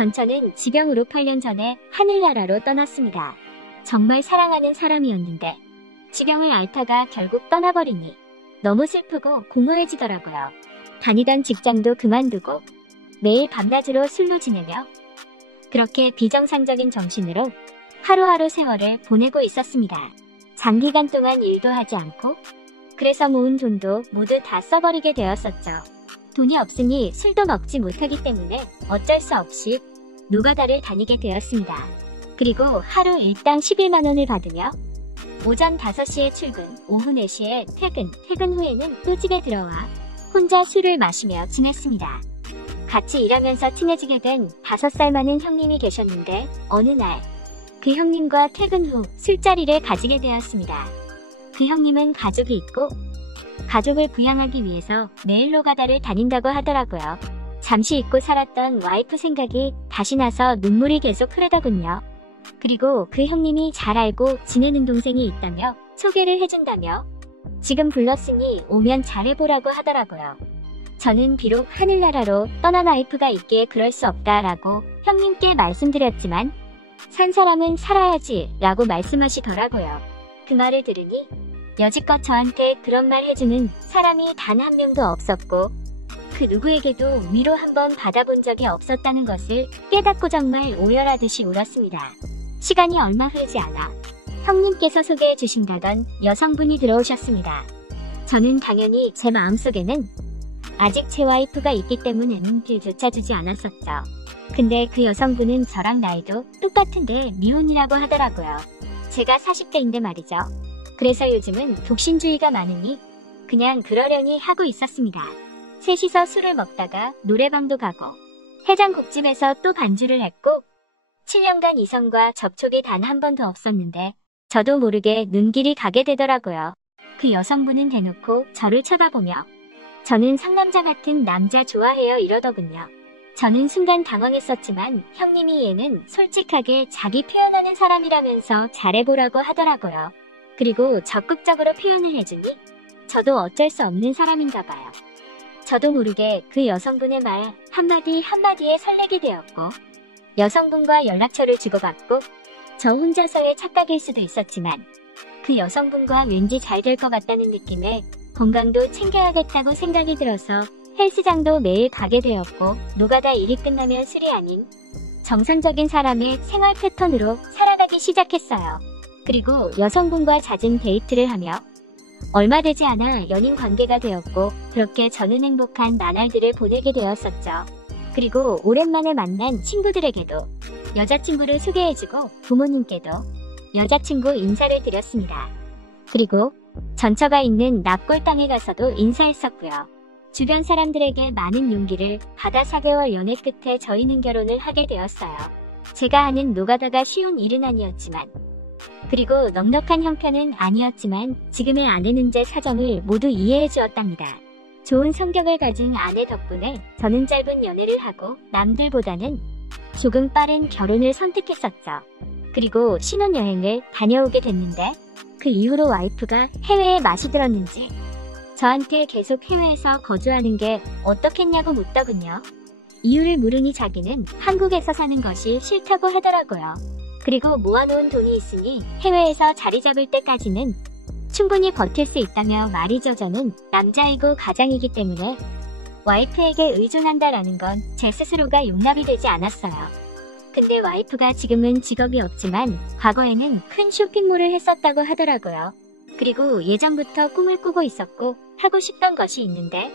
전처는 지병으로 8년 전에 하늘나라로 떠났습니다. 정말 사랑하는 사람이었는데 지병을 앓다가 결국 떠나버리니 너무 슬프고 공허해지더라고요. 다니던 직장도 그만두고 매일 밤낮으로 술로 지내며 그렇게 비정상적인 정신으로 하루하루 세월을 보내고 있었습니다. 장기간 동안 일도 하지 않고 그래서 모은 돈도 모두 다 써버리게 되었었죠. 돈이 없으니 술도 먹지 못하기 때문에 어쩔 수 없이 노가다를 다니게 되었습니다. 그리고 하루 일당 11만원을 받으며 오전 5시에 출근, 오후 4시에 퇴근 후에는 또 집에 들어와 혼자 술을 마시며 지냈습니다. 같이 일하면서 친해지게 된 5살 많은 형님이 계셨는데 어느 날 그 형님과 퇴근 후 술자리를 가지게 되었습니다. 그 형님은 가족이 있고 가족을 부양하기 위해서 매일 노가다를 다닌다고 하더라고요. 잠시 잊고 살았던 와이프 생각이 다시 나서 눈물이 계속 흐르더군요. 그리고 그 형님이 잘 알고 지내는 동생이 있다며 소개를 해준다며 지금 불렀으니 오면 잘해보라고 하더라고요. 저는 비록 하늘나라로 떠난 와이프가 있기에 그럴 수 없다라고 형님께 말씀드렸지만 산 사람은 살아야지 라고 말씀하시더라고요. 그 말을 들으니 여지껏 저한테 그런 말 해주는 사람이 단 한 명도 없었고 그 누구에게도 위로 한번 받아본 적이 없었다는 것을 깨닫고 정말 오열하듯이 울었습니다. 시간이 얼마 흐르지 않아 형님께서 소개해 주신다던 여성분이 들어오셨습니다. 저는 당연히 제 마음속에는 아직 제 와이프가 있기 때문에는 길조차 주지 않았었죠. 근데 그 여성분은 저랑 나이도 똑같은데 미혼이라고 하더라고요. 제가 40대인데 말이죠. 그래서 요즘은 독신주의가 많으니 그냥 그러려니 하고 있었습니다. 셋이서 술을 먹다가 노래방도 가고 해장국집에서 또 반주를 했고 7년간 이성과 접촉이 단 한 번도 없었는데 저도 모르게 눈길이 가게 되더라고요. 그 여성분은 대놓고 저를 쳐다보며 저는 상남자 같은 남자 좋아해요 이러더군요. 저는 순간 당황했었지만 형님이 얘는 솔직하게 자기 표현하는 사람이라면서 잘해보라고 하더라고요. 그리고 적극적으로 표현을 해주니 저도 어쩔 수 없는 사람인가 봐요. 저도 모르게 그 여성분의 말 한마디에 설레게 되었고 여성분과 연락처를 주고받고 저 혼자서의 착각일 수도 있었지만 그 여성분과 왠지 잘 될 것 같다는 느낌에 건강도 챙겨야겠다고 생각이 들어서 헬스장도 매일 가게 되었고 노가다 일이 끝나면 술이 아닌 정상적인 사람의 생활 패턴으로 살아가기 시작했어요. 그리고 여성분과 잦은 데이트를 하며 얼마 되지 않아 연인 관계가 되었고 그렇게 저는 행복한 나날들을 보내게 되었었죠. 그리고 오랜만에 만난 친구들에게도 여자친구를 소개해주고 부모님께도 여자친구 인사를 드렸습니다. 그리고 전처가 있는 납골 땅에 가서도 인사했었고요. 주변 사람들에게 많은 용기를 받아 4개월 연애 끝에 저희는 결혼을 하게 되었어요. 제가 하는 노가다가 쉬운 일은 아니었지만 그리고 넉넉한 형편은 아니었지만 지금의 아내는 제 사정을 모두 이해해 주었답니다. 좋은 성격을 가진 아내 덕분에 저는 짧은 연애를 하고 남들보다는 조금 빠른 결혼을 선택했었죠. 그리고 신혼여행을 다녀오게 됐는데 그 이후로 와이프가 해외에 맛이 들었는지 저한테 계속 해외에서 거주하는 게 어떻겠냐고 묻더군요. 이유를 물으니 자기는 한국에서 사는 것이 싫다고 하더라고요. 그리고 모아놓은 돈이 있으니 해외에서 자리 잡을 때까지는 충분히 버틸 수 있다며 말이죠. 저는 남자이고 가장이기 때문에 와이프에게 의존한다라는 건 제 스스로가 용납이 되지 않았어요. 근데 와이프가 지금은 직업이 없지만 과거에는 큰 쇼핑몰을 했었다고 하더라고요. 그리고 예전부터 꿈을 꾸고 있었고 하고 싶던 것이 있는데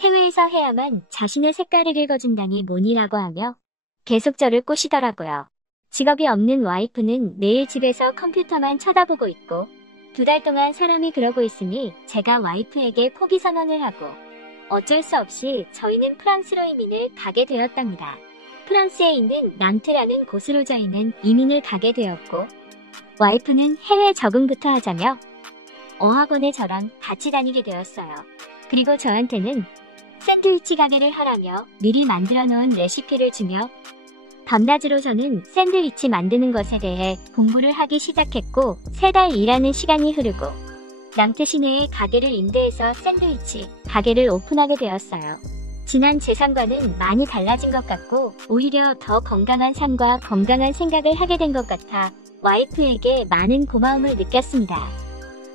해외에서 해야만 자신의 색깔을 읽어준다니 뭐니라고 하며 계속 저를 꼬시더라고요. 직업이 없는 와이프는 매일 집에서 컴퓨터만 쳐다보고 있고 2달 동안 사람이 그러고 있으니 제가 와이프에게 포기 선언을 하고 어쩔 수 없이 저희는 프랑스로 이민을 가게 되었답니다. 프랑스에 있는 난트라는 곳으로 저희는 이민을 가게 되었고 와이프는 해외 적응부터 하자며 어학원에 저랑 같이 다니게 되었어요. 그리고 저한테는 샌드위치 가게를 하라며 미리 만들어 놓은 레시피를 주며 밤낮으로 저는 샌드위치 만드는 것에 대해 공부를 하기 시작했고 3달 일하는 시간이 흐르고 남트 시내에 가게를 임대해서 샌드위치 가게를 오픈하게 되었어요. 지난 재산과는 많이 달라진 것 같고 오히려 더 건강한 삶과 건강한 생각을 하게 된 것 같아 와이프에게 많은 고마움을 느꼈습니다.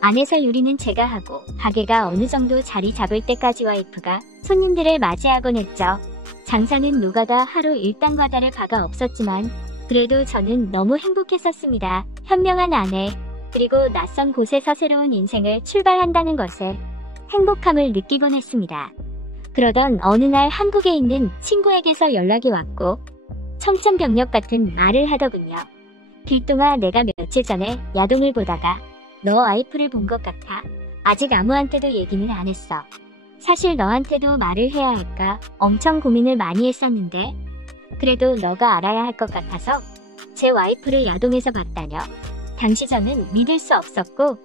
안에서 요리는 제가 하고 가게가 어느 정도 자리 잡을 때까지 와이프가 손님들을 맞이하곤 했죠. 장사는 노가다 하루 일당과다를 바가 없었지만 그래도 저는 너무 행복했었습니다. 현명한 아내, 그리고 낯선 곳에서 새로운 인생을 출발한다는 것에 행복함을 느끼곤 했습니다. 그러던 어느 날 한국에 있는 친구에게서 연락이 왔고 청천벽력 같은 말을 하더군요. 길동아, 내가 며칠 전에 야동을 보다가 너 와이프를 본 것 같아. 아직 아무한테도 얘기는 안 했어. 사실 너한테도 말을 해야 할까 엄청 고민을 많이 했었는데 그래도 너가 알아야 할 것 같아서 제 와이프를 야동에서 봤다뇨. 당시 저는 믿을 수 없었고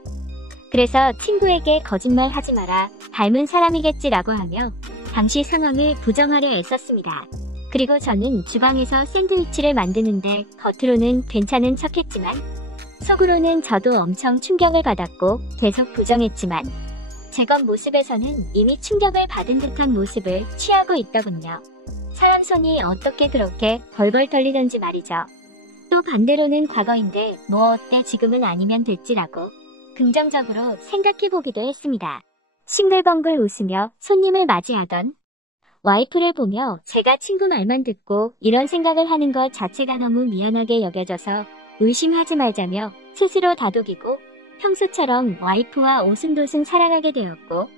그래서 친구에게 거짓말 하지 마라, 닮은 사람이겠지라고 하며 당시 상황을 부정하려 애썼습니다. 그리고 저는 주방에서 샌드위치를 만드는데 겉으로는 괜찮은 척했지만 속으로는 저도 엄청 충격을 받았고 계속 부정했지만 제 겉모습에서는 이미 충격을 받은 듯한 모습을 취하고 있더군요. 사람 손이 어떻게 그렇게 벌벌 떨리던지 말이죠. 또 반대로는 과거인데 뭐 어때 지금은 아니면 됐지라고 긍정적으로 생각해보기도 했습니다. 싱글벙글 웃으며 손님을 맞이하던 와이프를 보며 제가 친구 말만 듣고 이런 생각을 하는 것 자체가 너무 미안하게 여겨져서 의심하지 말자며 스스로 다독이고 평소처럼 와이프와 오순도순 살아가게 되었고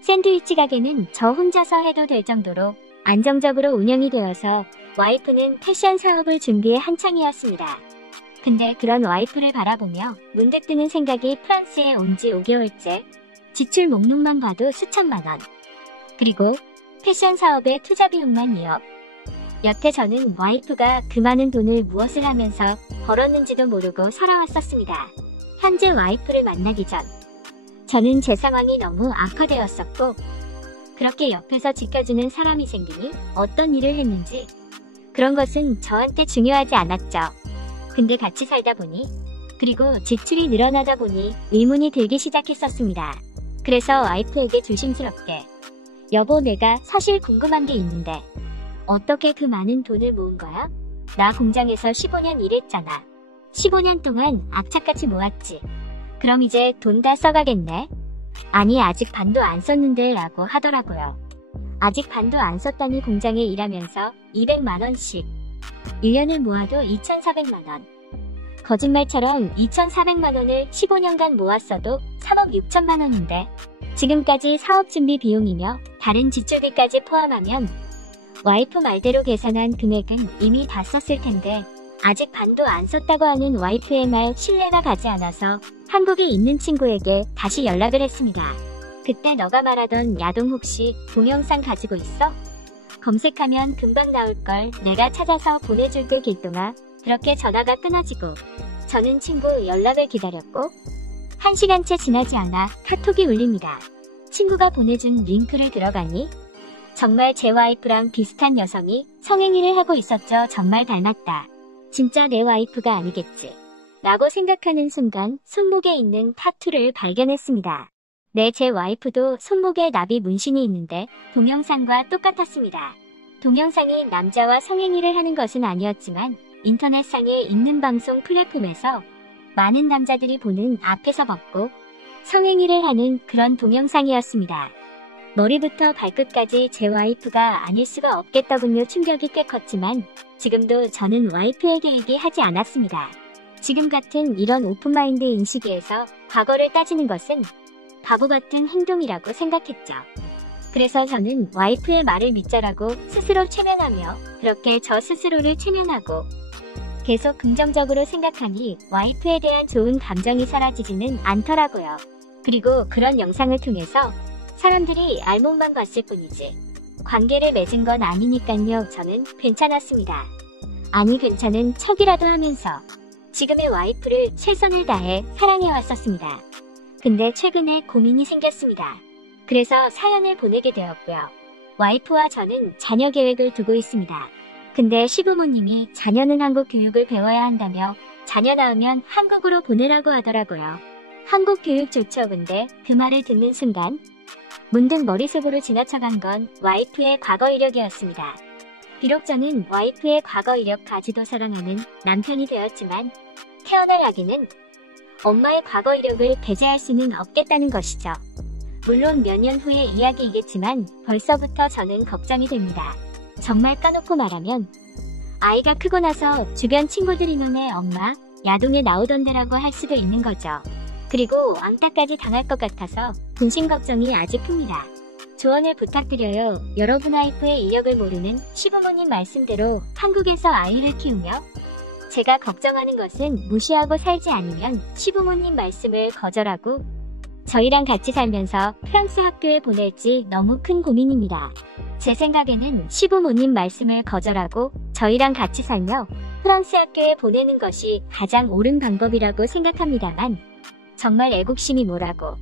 샌드위치 가게는 저 혼자서 해도 될 정도로 안정적으로 운영이 되어서 와이프는 패션 사업을 준비해 한창이었습니다. 근데 그런 와이프를 바라보며 문득 드는 생각이 프랑스에 온 지 5개월째 지출 목록만 봐도 수천만 원. 그리고 패션 사업에 투자 비용만 2억. 여태 저는 와이프가 그 많은 돈을 무엇을 하면서 벌었는지도 모르고 살아왔었습니다. 현재 와이프를 만나기 전 저는 제 상황이 너무 악화되었었고 그렇게 옆에서 지켜주는 사람이 생기니 어떤 일을 했는지 그런 것은 저한테 중요하지 않았죠. 근데 같이 살다 보니 그리고 지출이 늘어나다 보니 의문이 들기 시작했었습니다. 그래서 와이프에게 조심스럽게 여보, 내가 사실 궁금한 게 있는데 어떻게 그 많은 돈을 모은 거야? 나 공장에서 15년 일했잖아. 15년 동안 악착같이 모았지. 그럼 이제 돈 다 써가겠네? 아니, 아직 반도 안 썼는데 라고 하더라고요. 아직 반도 안 썼다니 공장에 일하면서 200만원씩 1년을 모아도 2,400만원. 거짓말처럼 2,400만원을 15년간 모았어도 3억 6천만원인데 지금까지 사업 준비 비용이며 다른 지출비까지 포함하면 와이프 말대로 계산한 금액은 이미 다 썼을 텐데 아직 반도 안 썼다고 하는 와이프의 말 신뢰가 가지 않아서 한국에 있는 친구에게 다시 연락을 했습니다. 그때 너가 말하던 야동 혹시 동영상 가지고 있어? 검색하면 금방 나올걸. 내가 찾아서 보내줄게. 길동아. 그렇게 전화가 끊어지고 저는 친구 연락을 기다렸고 1시간째 지나지 않아 카톡이 울립니다. 친구가 보내준 링크를 들어가니 정말 제 와이프랑 비슷한 여성이 성행위를 하고 있었죠. 정말 닮았다. 진짜 내 와이프가 아니겠지 라고 생각하는 순간 손목에 있는 타투를 발견했습니다. 네, 제 와이프도 손목에 나비 문신이 있는데 동영상과 똑같았습니다. 동영상이 남자와 성행위를 하는 것은 아니었지만 인터넷상의 있는 방송 플랫폼에서 많은 남자들이 보는 앞에서 벗고 성행위를 하는 그런 동영상이었습니다. 머리부터 발끝까지 제 와이프가 아닐 수가 없겠더군요. 충격이 꽤 컸지만 지금도 저는 와이프에게 얘기하지 않았습니다. 지금 같은 이런 오픈마인드 인식에서 과거를 따지는 것은 바보 같은 행동이라고 생각했죠. 그래서 저는 와이프의 말을 믿자라고 스스로 최면하며 그렇게 저 스스로를 최면하고 계속 긍정적으로 생각하니 와이프에 대한 좋은 감정이 사라지지는 않더라고요. 그리고 그런 영상을 통해서 사람들이 알몸만 봤을 뿐이지 관계를 맺은 건 아니니깐요. 저는 괜찮았습니다. 아니, 괜찮은 척이라도 하면서 지금의 와이프를 최선을 다해 사랑해왔었습니다. 근데 최근에 고민이 생겼습니다. 그래서 사연을 보내게 되었고요. 와이프와 저는 자녀 계획을 두고 있습니다. 근데 시부모님이 자녀는 한국 교육을 배워야 한다며 자녀 낳으면 한국으로 보내라고 하더라고요. 한국 교육 좋죠. 근데 그 말을 듣는 순간 문득 머릿속으로 지나쳐간 건 와이프의 과거 이력이었습니다. 비록 저는 와이프의 과거 이력까지도 사랑하는 남편이 되었지만 태어날 아기는 엄마의 과거 이력을 배제할 수는 없겠다는 것이죠. 물론 몇 년 후의 이야기이겠지만 벌써부터 저는 걱정이 됩니다. 정말 까놓고 말하면 아이가 크고 나서 주변 친구들이 눈에 엄마, 야동에 나오던데라고 할 수도 있는 거죠. 그리고 왕따까지 당할 것 같아서 분신 걱정이 아직 큽니다. 조언을 부탁드려요. 여러분 와이프의 이력을 모르는 시부모님 말씀대로 한국에서 아이를 키우며 제가 걱정하는 것은 무시하고 살지 않으면 시부모님 말씀을 거절하고 저희랑 같이 살면서 프랑스 학교에 보낼지 너무 큰 고민입니다. 제 생각에는 시부모님 말씀을 거절하고 저희랑 같이 살며 프랑스 학교에 보내는 것이 가장 옳은 방법이라고 생각합니다만 정말 애국심이 뭐라고